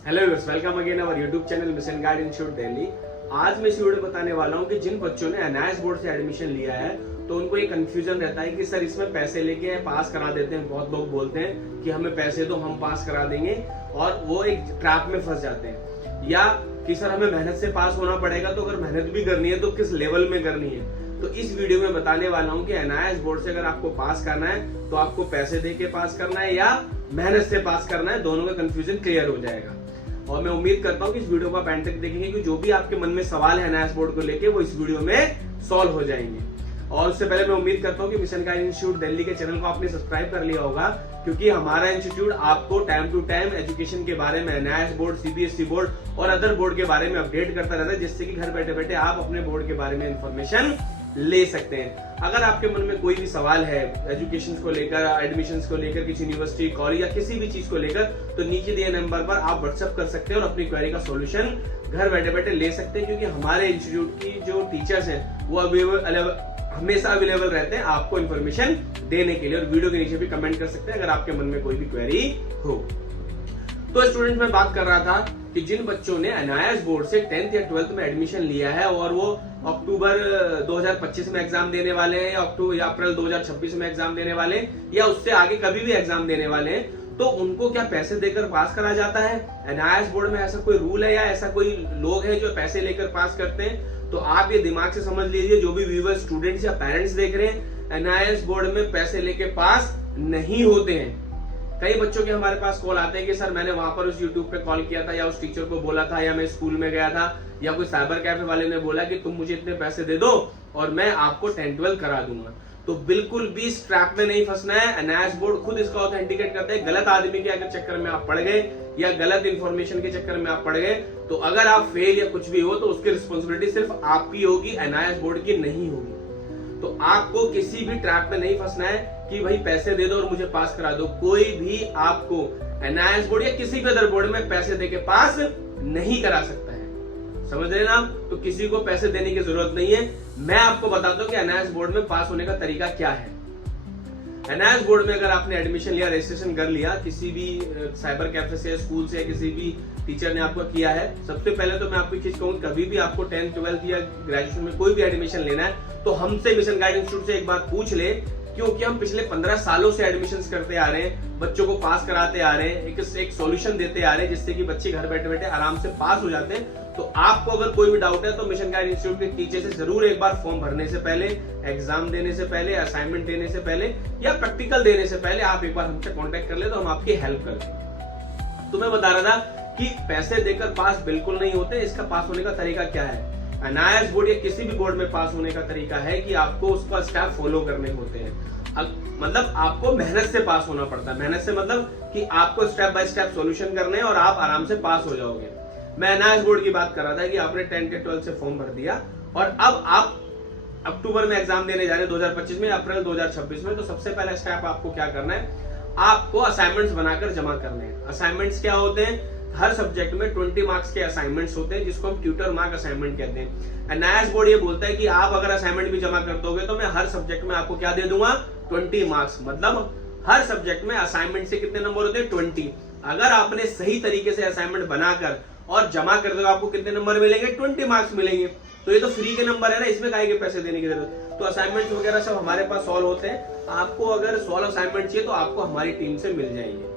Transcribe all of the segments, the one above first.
Hello viewers, welcome again our YouTube channel mission guide institute Delhi. आज मैं इस video में बताने वाला हूं कि जिन बच्चों ने एनआईएस बोर्ड से एडमिशन लिया है तो उनको ये कंफ्यूजन रहता है कि सर इसमें पैसे लेके पास करा देते हैं। बहुत लोग बोलते हैं कि हमें पैसे दो हम पास करा देंगे और वो एक ट्रैप में फंस जाते हैं, या कि सर हमें मेहनत से पास होना पड़ेगा। तो अगर मेहनत भी करनी है तो किस लेवल में करनी है। तो इस वीडियो में बताने वाला हूं कि एनआईएस बोर्ड से अगर आपको पास करना है तो आपको पैसे दे के पास करना है या मेहनत से पास करना है, दोनों का कंफ्यूजन क्लियर हो जाएगा। और मैं उम्मीद करता हूं कि इस वीडियो को आप एंड तक देखेंगे कि जो भी आपके मन में सवाल है एनआईएस बोर्ड को लेके वो इस वीडियो में सॉल्व हो जाएंगे। और उससे पहले मैं उम्मीद करता हूं कि मिशन गाइड इंस्टीट्यूट दिल्ली के चैनल को आपने सब्सक्राइब कर लिया होगा, क्योंकि हमारा इंस्टीट्यूट आपको टाइम टू टाइम एजुकेशन के बारे में, एनआईएस बोर्ड, सीबीएसई बोर्ड और अदर बोर्ड के बारे में अपडेट करता रहता है, जिससे कि घर बैठे बैठे आप अपने बोर्ड के बारे में इंफॉर्मेशन ले सकते हैं। अगर आपके मन में कोई भी सवाल है एजुकेशन को लेकर, एडमिशंस को लेकर, किसी यूनिवर्सिटी, कॉलेज या किसी भी चीज को लेकर, तो नीचे दिए नंबर पर आप व्हाट्सएप कर सकते हैं और अपनी क्वेरी का सॉल्यूशन घर बैठे बैठे ले सकते हैं। क्योंकि हमारे इंस्टीट्यूट की जो टीचर्स हैं वो हमेशा अवेलेबल रहते हैं आपको इन्फॉर्मेशन देने के लिए। और वीडियो के नीचे भी कमेंट कर सकते हैं अगर आपके मन में कोई भी क्वेरी हो। तो स्टूडेंट में बात कर रहा था कि जिन बच्चों ने एनआईएस बोर्ड से 10th या 12th में एडमिशन लिया है और वो अक्टूबर 2025 में एग्जाम देने वाले हैं, अक्टूबर या अप्रैल 2026 में एग्जाम देने वाले हैं, या उससे आगे कभी भी एग्जाम देने वाले हैं, तो उनको क्या पैसे देकर पास करा जाता है? एनआईएस बोर्ड में ऐसा कोई रूल है या ऐसा कोई लोग हैं जो पैसे लेकर पास करते हैं? तो आप ये दिमाग से समझ लीजिए, जो भी व्यूअर्स, स्टूडेंट्स या पेरेंट्स देख रहे हैं, एनआईएस बोर्ड में पैसे लेके पास नहीं होते हैं। कई बच्चों के हमारे पास कॉल आते हैं कि सर मैंने वहां पर उस यूट्यूब पे कॉल किया था, या उस टीचर को बोला था, या मैं स्कूल में गया था, या कोई साइबर कैफे वाले ने बोला कि तुम मुझे इतने पैसे दे दो और मैं आपको 10-12 करा दूंगा। तो बिल्कुल भी इस ट्रैप में नहीं फंसना है। एनआईएस बोर्ड खुद इसका ऑथेंटिकेट करता है। गलत आदमी के अगर चक्कर में आप पड़ गए या गलत इंफॉर्मेशन के चक्कर में आप पड़ गए, तो अगर आप फेल या कुछ भी हो तो उसकी रिस्पॉन्सिबिलिटी सिर्फ आपकी होगी, एनआईएस बोर्ड की नहीं होगी। तो आपको किसी भी ट्रैप में नहीं फंसना है कि भाई पैसे दे दो और मुझे पास करा दो। कोई भी आपको एनआईएस बोर्ड या किसी भी अदर बोर्ड में पैसे देके पास नहीं करा सकता है। समझ रहे ना आप? तो किसी को पैसे देने की जरूरत नहीं है। मैं आपको बताता हूं कि एनआईएस बोर्ड में पास होने का तरीका क्या है। एनआईएस बोर्ड में अगर आपने एडमिशन लिया, रजिस्ट्रेशन कर लिया, किसी भी साइबर कैफे से, स्कूल से, किसी भी टीचर ने आपको किया है, सबसे पहले तो मैं आपको चीज कहूँ, कभी भी आपको 10th, 12th या ग्रेजुएशन में कोई भी एडमिशन लेना है तो हमसे मिशन गाइड इंस्टीट्यूट से एक बात पूछ ले, क्योंकि हम पिछले 15 सालों से एडमिशंस करते आ रहे हैं, बच्चों को पास कराते आ रहे हैं, एक सॉल्यूशन देते आ रहे हैं जिससे कि बच्चे घर बैठे बैठे आराम से पास हो जाते हैं। तो आपको अगर कोई भी डाउट है तो मिशन गाइड इंस्टीट्यूट के टीचर से जरूर एक बार फॉर्म भरने से पहले, एग्जाम देने से पहले, असाइनमेंट देने से पहले या प्रैक्टिकल देने से पहले आप एक बार हमसे कॉन्टेक्ट कर ले तो हम आपकी हेल्प कर देंगे। तो मैं बता रहा था कि पैसे देकर पास बिल्कुल नहीं होते। इसका पास होने का तरीका क्या है? एनआईएस बोर्ड या किसी भी बोर्ड में पास होने का तरीका है कि आपको उसका स्टेप फॉलो करने होते हैं। मतलब आपको मेहनत से पास होना पड़ता है। मेहनत से मतलब कि आपको स्टेप बाय स्टेप सॉल्यूशन करने हैं और आप आराम से पास हो जाओगे। मैं एनआईएस बोर्ड की बात कर रहा था कि आपने 10th या 12th से फॉर्म भर दिया और अब आप अक्टूबर में एग्जाम देने जा रहे हैं 2025 में, अप्रैल 2026 में। तो सबसे पहला स्टेप आपको क्या करना है? आपको असाइनमेंट्स बनाकर जमा करने हैं। असाइनमेंट्स क्या होते हैं? हर सब्जेक्ट में 20 मार्क्स के असाइनमेंट्स होते हैं, जिसको हम ट्यूटर मार्क असाइनमेंट कहते हैं। एनआईएस बोर्ड ये बोलता है कि आप अगर असाइनमेंट भी जमा कर दोगे तो मैं हर सब्जेक्ट में आपको क्या दे दूंगा? 20 मार्क्स। मतलब हर सब्जेक्ट में असाइनमेंट से कितने नंबर होते हैं? 20। अगर आपने सही तरीके से असाइनमेंट बनाकर और जमा कर दो आपको कितने नंबर मिलेंगे? 20 मार्क्स मिलेंगे। तो ये तो फ्री के नंबर है ना, इसमें काहे के पैसे देने की जरूरत? तो असाइनमेंट वगैरह सब हमारे पास सॉल्व होते हैं। आपको अगर 16 असाइनमेंट चाहिए तो आपको हमारी टीम से मिल जाएंगे।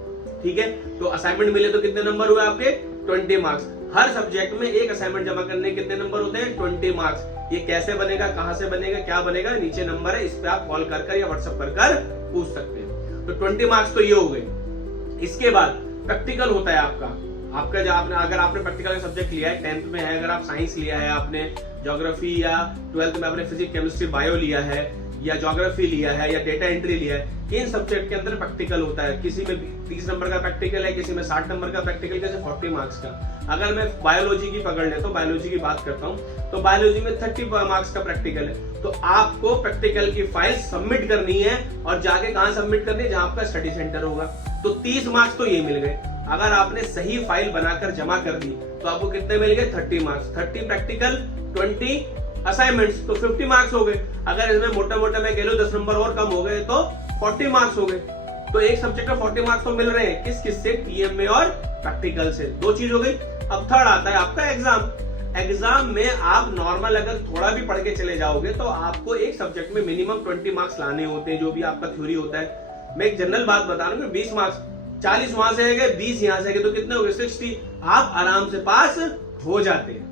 ठीक है? तो असाइनमेंट मिले तो कितने नंबर हुए आपके? 20 मार्क्स। हर सब्जेक्ट में एक असाइनमेंट जमा करने के कितने नंबर होते हैं? 20 मार्क्स। ये कैसे बनेगा, कहां से बनेगा, क्या बनेगा? नीचे नंबर है, इस पे आप कॉल कर या व्हाट्सएप कर पूछ सकते हैं। तो 20 मार्क्स तो ये हो गए। इसके बाद प्रैक्टिकल होता है आपका जो अगर आपने प्रैक्टिकल सब्जेक्ट लिया है, 10th में है, अगर आप साइंस लिया है, आपने ज्योग्राफी, या 12th में आपने फिजिक्स, केमिस्ट्री, बायो लिया है, या ज्योग्राफी लिया है, या डेटा एंट्री लिया है, इन सब्जेक्ट के अंदर प्रैक्टिकल होता है। किसी में 30 नंबर का प्रैक्टिकल है, किसी में 60 नंबर का प्रैक्टिकल, किसी 40 मार्क्स का। अगर मैं बायोलॉजी की पकड़ लेता हूँ, बायोलॉजी की बात करता हूँ, तो बायोलॉजी में 30 मार्क्स का प्रैक्टिकल है। तो आपको प्रैक्टिकल की फाइल सबमिट करनी है और जाके कहां सबमिट करनी है? जहां आपका स्टडी सेंटर होगा। तो 30 मार्क्स तो ये मिल गए। अगर आपने सही फाइल बनाकर जमा कर दी तो आपको कितने मिल गए? 30 मार्क्स। 30 प्रैक्टिकल, 20 असाइनमेंट्स, तो 50 मार्क्स हो गए। अगर इसमें मोटा मोटा मैं कह लूं 10 नंबर और कम हो गए तो 40 मार्क्स हो गए। तो एक सब्जेक्ट में 40 मार्क्स तो मिल रहे हैं। किस किस से? पीएम में और प्रैक्टिकल से। 2 चीज हो गई। अब थर्ड आता है आपका एग्जाम। एग्जाम में आप नॉर्मल अगर थोड़ा भी पढ़ के चले जाओगे तो आपको एक सब्जेक्ट में मिनिमम 20 मार्क्स लाने होते हैं, जो भी आपका थ्योरी होता है। मैं एक जनरल बात बता रहा हूँ, 20 मार्क्स, 40 वहां से गए, 20 यहां से गए, तो कितने हो गए? 60। आप आराम से पास हो जाते हैं।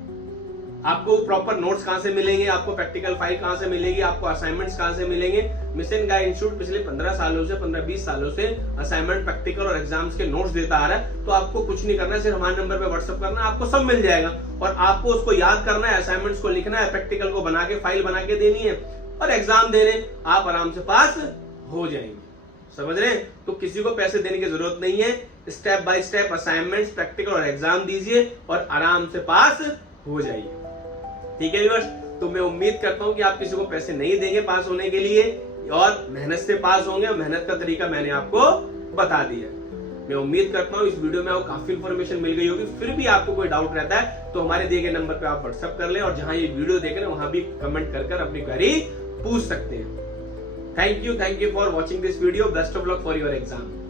आपको प्रॉपर नोट्स कहां से मिलेंगे, आपको प्रैक्टिकल फाइल कहां से मिलेगी, आपको असाइनमेंट्स कहां से मिलेंगे? मिशन गाइड इंस्टीट्यूट पिछले 15 सालों से 15-20 सालों से असाइनमेंट, प्रैक्टिकल और एग्जाम्स के नोट्स देता आ रहा है। तो आपको कुछ नहीं करना है, सिर्फ हमारे नंबर पे व्हाट्सअप करना है, आपको सब मिल जाएगा। और आपको उसको याद करना है, असाइनमेंट्स को लिखना है, प्रैक्टिकल को बना के फाइल बना के देनी है और एग्जाम देने, आप आराम से पास हो जाएंगे। समझ रहे हैं? तो किसी को पैसे देने की जरूरत नहीं है। Step by step assignments, practical और एग्जाम दीजिए और आराम से पास हो जाइए। ठीक है व्यूअर्स, तो मैं उम्मीद करता हूं कि आप किसी को पैसे नहीं देंगे पास होने के लिए और मेहनत से पास होंगे। मेहनत का तरीका मैंने आपको बता दिया। मैं उम्मीद करता हूं इस वीडियो में आपको काफी इंफॉर्मेशन मिल गई होगी। फिर भी आपको कोई डाउट रहता है तो हमारे दिए गए नंबर पे आप व्हाट्सएप कर लें और जहां ये वीडियो देख रहे हैं वहां भी कमेंट कर अपनी क्वेरी पूछ सकते हैं। Thank you for watching this video. Best of luck for your exam.